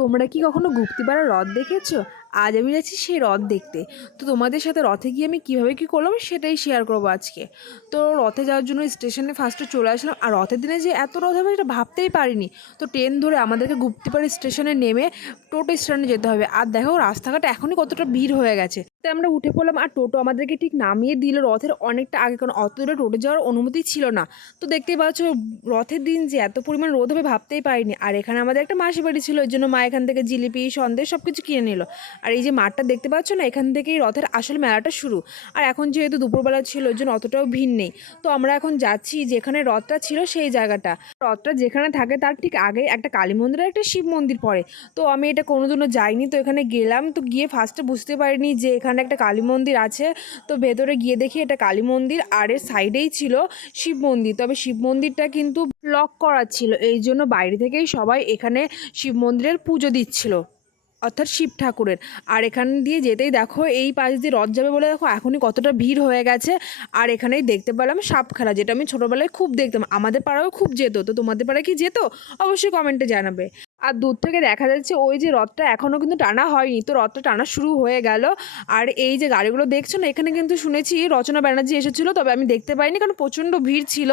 তোমরা কি কখনো গুপ্তিপাড়ার হ্রদ দেখেছো? আজ আমি যাচ্ছি সেই হ্রদ দেখতে। তো তোমাদের সাথে রথে গিয়ে আমি কীভাবে কী করলাম সেটাই শেয়ার করবো আজকে। তো রথে যাওয়ার জন্য স্টেশনে ফার্স্টে চলে আসলাম, আর রথের দিনে যে এত রথ হবে এটা ভাবতেই পারিনি। তো ট্রেন ধরে আমাদেরকে গুপ্তিপাড়া স্টেশনে নেমে টোটো স্ট্যান্ডে যেতে হবে। আর দেখো রাস্তাঘাট এখনই কতটা ভিড় হয়ে গেছে। তো আমরা উঠে পড়লাম, আর টোটো আমাদেরকে ঠিক নামিয়ে দিল রথের অনেকটা আগে, কারণ অত দূরে টোটো যাওয়ার অনুমতি ছিল না। তো দেখতেই পাচ্ছ রথের দিন যে এত পরিমাণ রোদ হবে ভাবতেই পারিনি। আর এখানে আমাদের একটা মাসি বাড়ি ছিল, ওই জন্য মা এখান থেকে জিলিপি সন্দেশ সব কিছু কিনে নিল। আর এই যে মাঠটা দেখতে পাচ্ছ না, এখান থেকেই রথের আসল মেলাটা শুরু। আর এখন যেহেতু দুপুরবেলা ছিল ওই জন্য অতটাও ভিড় নেই। তো আমরা এখন যাচ্ছি যেখানে রথটা ছিল সেই জায়গাটা। রথটা যেখানে থাকে তার ঠিক আগে একটা কালী মন্দির আর একটা শিব মন্দির পড়ে। তো আমি এটা কোনোদিনও যাইনি, তো এখানে গেলাম। তো গিয়ে ফার্স্টে বুঝতে পারিনি যে এখানে একটা কালী মন্দির আছে। তো ভেতরে গিয়ে দেখি এটা কালী মন্দির, আর এর সাইডেই ছিল শিব মন্দির। তবে শিব মন্দিরটা কিন্তু লক করা ছিল, এই জন্য বাইরে থেকেই সবাই এখানে শিব মন্দিরের পুজো দিচ্ছিল, অর্থাৎ শিব ঠাকুরের। আর এখান দিয়ে যেতেই দেখো এই পাশ দিয়ে রথ যাবে বলে দেখো এখনই কতটা ভিড় হয়ে গেছে। আর এখানেই দেখতে পেলাম সাপ খেলা, যেটা আমি ছোটোবেলায় খুব দেখতাম, আমাদের পাড়াও খুব যেত। তো তোমাদের পাড়ায় কি যেত অবশ্যই কমেন্টে জানাবে। আর দূর থেকে দেখা যাচ্ছে ওই যে রথটা এখনও কিন্তু টানা হয়নি, তো রথটা টানা শুরু হয়ে গেল। আর এই যে গাড়িগুলো দেখছো না, এখানে কিন্তু শুনেছি রচনা ব্যানার্জি এসেছিলো, তবে আমি দেখতে পাইনি কারণ প্রচণ্ড ভিড় ছিল।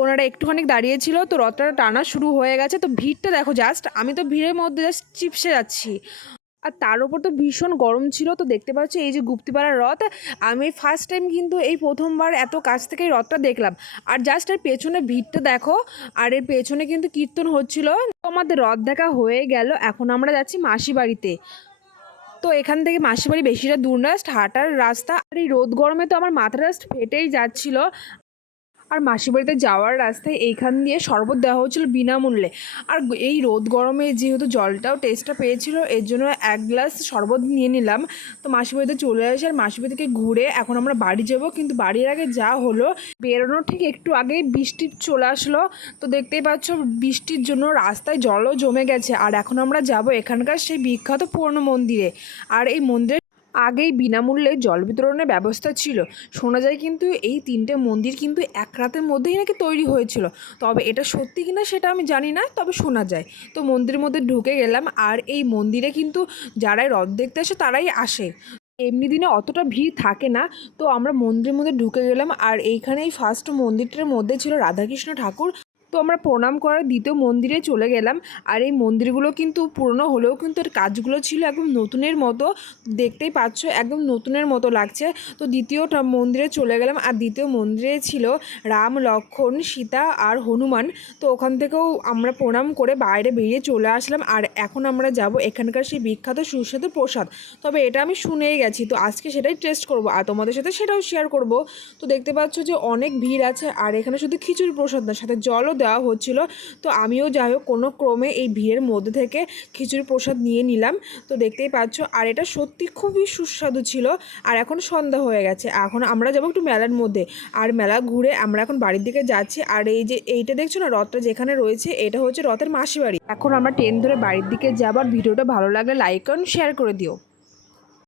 ওনারা একটুখানি দাঁড়িয়েছিল। তো রথটা টানা শুরু হয়ে গেছে। তো ভিড়টা দেখো জাস্ট, আমি তো ভিড়ের মধ্যে জাস্ট চিপসে যাচ্ছি। আর তার উপর তো ভীষণ গরম ছিল। তো দেখতে পাচ্ছি এই যে গুপ্তিপাড়ার রথ, আমি ফার্স্ট টাইম কিন্তু এই প্রথমবার এত কাছ থেকে এই রথটা দেখলাম। আর জাস্ট এর পেছনে ভিড়টা দেখো, আর এর পেছনে কিন্তু কীর্তন হচ্ছিল। তো আমাদের রথ দেখা হয়ে গেল, এখন আমরা যাচ্ছি মাসি বাড়িতে। তো এখান থেকে মাসি বাড়ি বেশিটা দূর না, হাঁটার রাস্তা। আর এই রোদ গরমে তো আমার মাথাটা জাস্ট ফেটেই যাচ্ছিল। আর মাসির বাড়িতে যাওয়ার রাস্তায় এইখান দিয়ে শরবত দেওয়া হচ্ছিলো বিনামূল্যে। আর এই রোদ গরমে যেহেতু জলটাও টেস্টটা পেয়েছিল, এর জন্য এক গ্লাস শরবত নিয়ে নিলাম। তো মাসির বাড়িতে চলে আসে, আর মাসির বাড়ি থেকে ঘুরে এখন আমরা বাড়ি যাব। কিন্তু বাড়ির আগে যা হলো, বেরোনোর ঠিক একটু আগেই বৃষ্টি চলে আসলো। তো দেখতেই পাচ্ছ বৃষ্টির জন্য রাস্তায় জলও জমে গেছে। আর এখন আমরা যাব এখানকার সেই বিখ্যাত পুরনো মন্দিরে। আর এই মন্দিরে আগেই বিনামূল্যে জল বিতরণের ব্যবস্থা ছিল। শোনা যায় কিন্তু এই তিনটে মন্দির কিন্তু এক রাতের মধ্যেই নাকি তৈরি হয়েছিল। তবে এটা সত্যি কিনা সেটা আমি জানি না, তবে শোনা যায়। তো মন্দিরের মধ্যে ঢুকে গেলাম। আর এই মন্দিরে কিন্তু যারাই রথ দেখতে আসে তারাই আসে, এমনি দিনে অতটা ভিড় থাকে না। তো আমরা মন্দিরের মধ্যে ঢুকে গেলাম। আর এইখানেই ফার্স্ট মন্দিরটার মধ্যে ছিল রাধাকৃষ্ণ ঠাকুর। তো আমরা প্রণাম করে দ্বিতীয় মন্দিরে চলে গেলাম। আর এই মন্দিরগুলো কিন্তু পুরনো হলেও কিন্তু এর কাজগুলো ছিল একদম নতুনের মতো। দেখতেই পাচ্ছ একদম নতুনের মতো লাগছে। তো দ্বিতীয় মন্দিরে চলে গেলাম। আর দ্বিতীয় মন্দিরে ছিল রাম, লক্ষ্মণ, সীতা আর হনুমান। তো ওখান থেকেও আমরা প্রণাম করে বাইরে বেরিয়ে চলে আসলাম। আর এখন আমরা যাব এখানকার সেই বিখ্যাত সুস্বাদু প্রসাদ। তবে এটা আমি শুনেই গেছি, তো আজকে সেটাই টেস্ট করব আর তোমাদের সাথে সেটাও শেয়ার করব। তো দেখতে পাচ্ছ যে অনেক ভিড় আছে। আর এখানে শুধু খিচুড়ি প্রসাদ না, সাথে জলও দেওয়া হচ্ছিল। তো আমিও যাই হোক কোনো ক্রমে এই ভিড়ের মধ্যে থেকে খিচুড়ি প্রসাদ নিয়ে নিলাম। তো দেখতেই পাচ্ছ, আর এটা সত্যি খুবই সুস্বাদু ছিল। আর এখন সন্ধ্যা হয়ে গেছে, এখন আমরা যাবো একটু মেলার মধ্যে। আর মেলা ঘুরে আমরা এখন বাড়ির দিকে যাচ্ছি। আর এই যে এইটা দেখছো না রথটা যেখানে রয়েছে, এটা হচ্ছে রথের মাসি বাড়ি। এখন আমরা ট্রেন ধরে বাড়ির দিকে যাবার। ভিডিওটা ভালো লাগলে লাইক করুন, শেয়ার করে দিও।